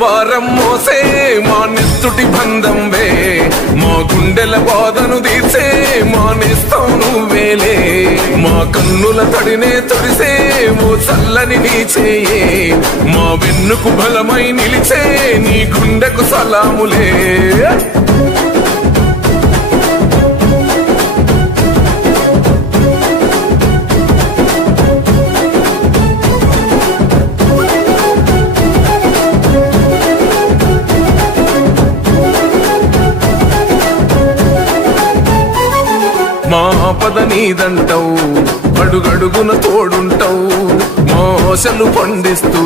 భారం మోసే మా నెత్తుటి బంధంవే మా గుండెల బాధను తీర్చే మా నేస్తం నువ్వేలే మా కన్నుల తడినే తొడిసే ఓ చల్లని నీ చేయే మా వెన్నుకు బలమై నిలిచే నీ గుండెకు సలాములే మా పద నీదంటావు అడుగడుగున తోడుంటావు మోసలు పండిస్తూ